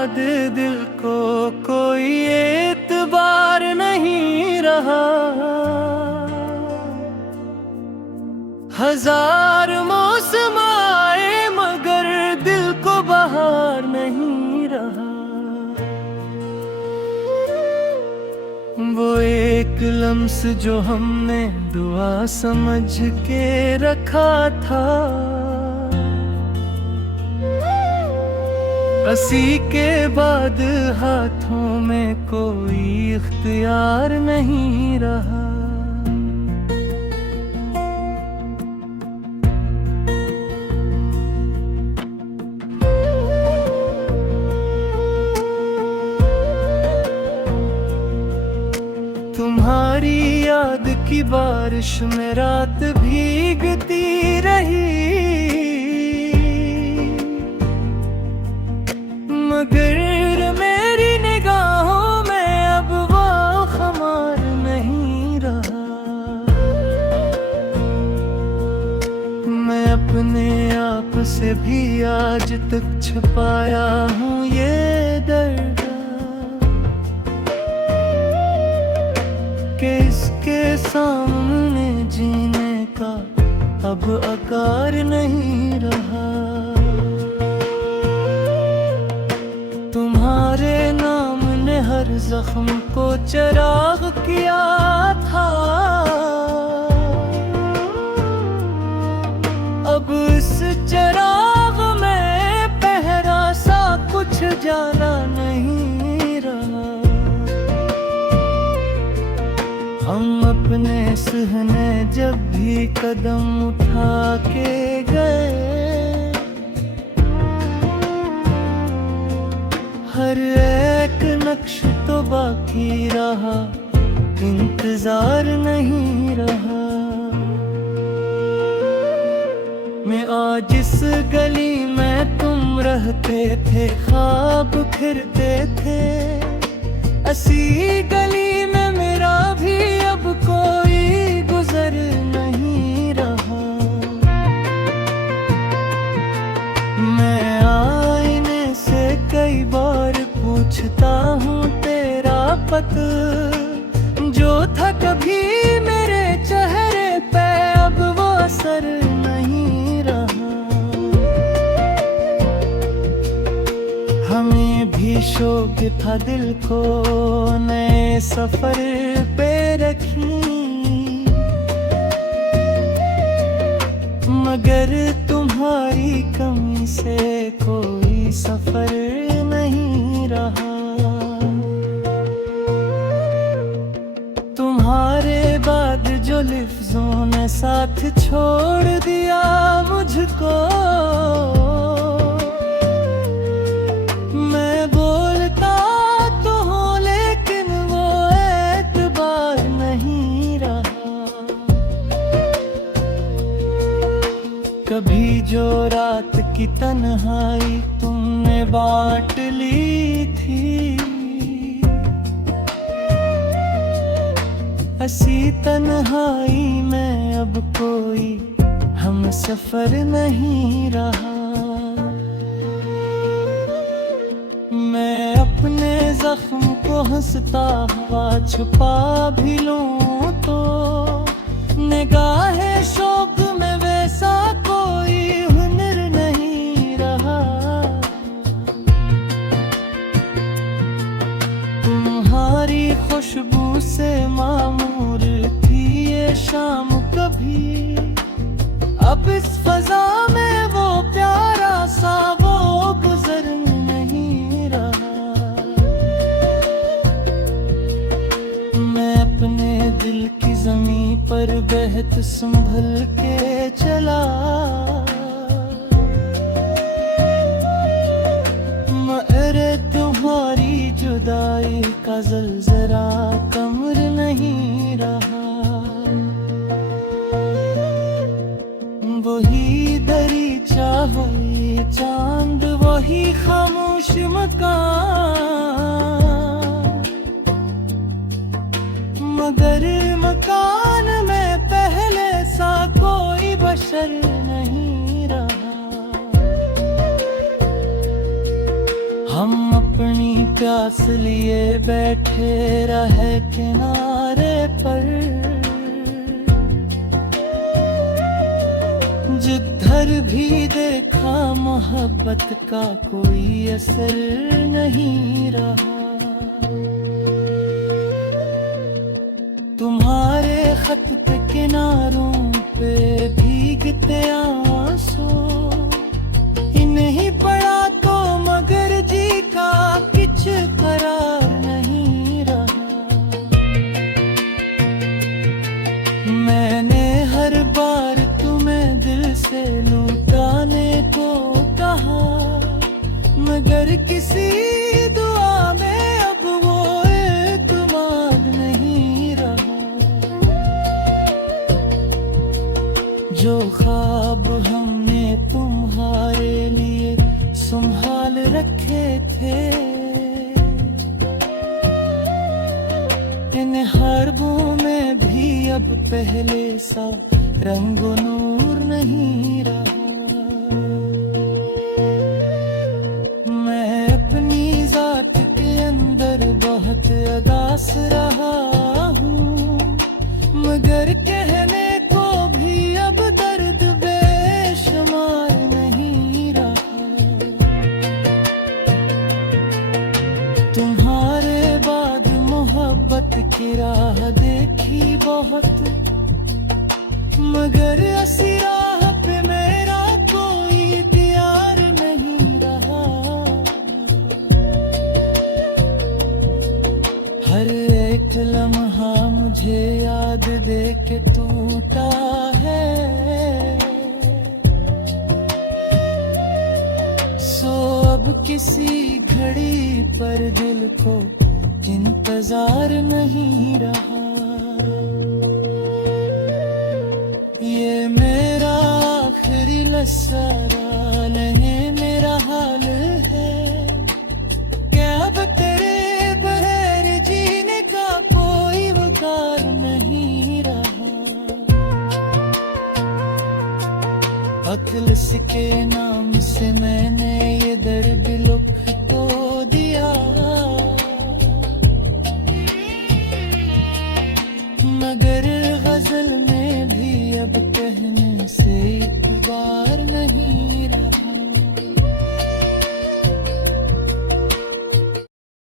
बाद दिल को कोई एतबार नहीं रहा। हजार मौसम आए मगर दिल को बहार नहीं रहा। वो एक लम्स जो हमने दुआ समझ के रखा था, हंसी के बाद हाथों में कोई इख्तियार नहीं रहा। तुम्हारी याद की बारिश में रात भीगती रही, मगर मेरी निगाहों में अब वो ख़मार नहीं रहा। मैं अपने आप से भी आज तक छुपाया हूँ ये दर्द कि इसके सामने जीने का अब आकार नहीं रहा। तुम्हारे नाम ने हर जख्म को चिराग किया था, अब इस चिराग में पहरा सा कुछ जाला नहीं रहा। हम अपने सहने जब भी कदम उठा के गए, हर एक नक्श तो बाकी रहा, इंतजार नहीं रहा। मैं आज इस गली में तुम रहते थे, ख्वाब फिरते थे, ऐसी गली में मेरा भी अब कोई गुजर नहीं रहा। मैं आईने से कई बार पूछता हूँ तेरा पता, जो था कभी मेरे चेहरे पे अब वो असर नहीं रहा। हमें भी शौक था दिल को नए सफर पे रखी, मगर तुम्हारी कमी से कोई सफर नहीं रहा। तुम्हारे बाद जो लफ्जों ने साथ छोड़ दिया मुझको, मैं बोलता तो हूँ लेकिन वो एतबार नहीं रहा। कभी जो रात की तन्हाई तुमने बांट ली थी, ऐसी तन्हाई में अब कोई हम सफर नहीं रहा। मैं अपने जख्म को हंसता हुआ छुपा भी लूं तो निगाहे शौक में वैसा कोई हुनर नहीं रहा। तुम्हारी खुशबू से मामूर थी ये शाम कभी, अब इस फजा में वो प्यारा सा वो गुजर नहीं रहा। मैं अपने दिल की ज़मीं पर बेहद संभल के चला, मगर तुम्हारी जुदाई का ज़लज़ला कमर नहीं रहा। वही दरीचा वही चांद वही खामोश मकान, मगर मकान में पहले सा कोई बशर हम अपनी प्यास लिए बैठे रहे किनारे पर, जिधर भी देखा मोहब्बत का कोई असर नहीं रहा। तुम्हारे खत के किनारों पे भीगते आंसू, इन्हीं पड़ा तो मगर जी का कुछ करार नहीं रहा। मैंने हर बार तुम्हें दिल से लुटाने को कहा, मगर किसी दुआ में अब वो एतमाद नहीं रहा। जो ख्वाब हमने तुम्हारे लिए संभाल रखे थे, इन हरबों में भी अब पहले सा रंग नूर नहीं रहा। मैं अपनी जात के अंदर बहुत उदास रहा हूँ, मगर कहने को भी अब दर्द बेशुमार नहीं रहा। तुम्हारे बाद मोहब्बत की राह देखी बहुत, मगर ऐसी राह पे मेरा कोई प्यार नहीं रहा। हर एक लम्हा मुझे याद दे के टूटा है, सो अब किसी घड़ी पर दिल को इंतजार नहीं रहा। ये मेरा आखिरी लसारा नहीं मेरा हाल है, क्या अब तेरे बगैर जीने का कोई वकार नहीं रहा। अक्ल सिके ना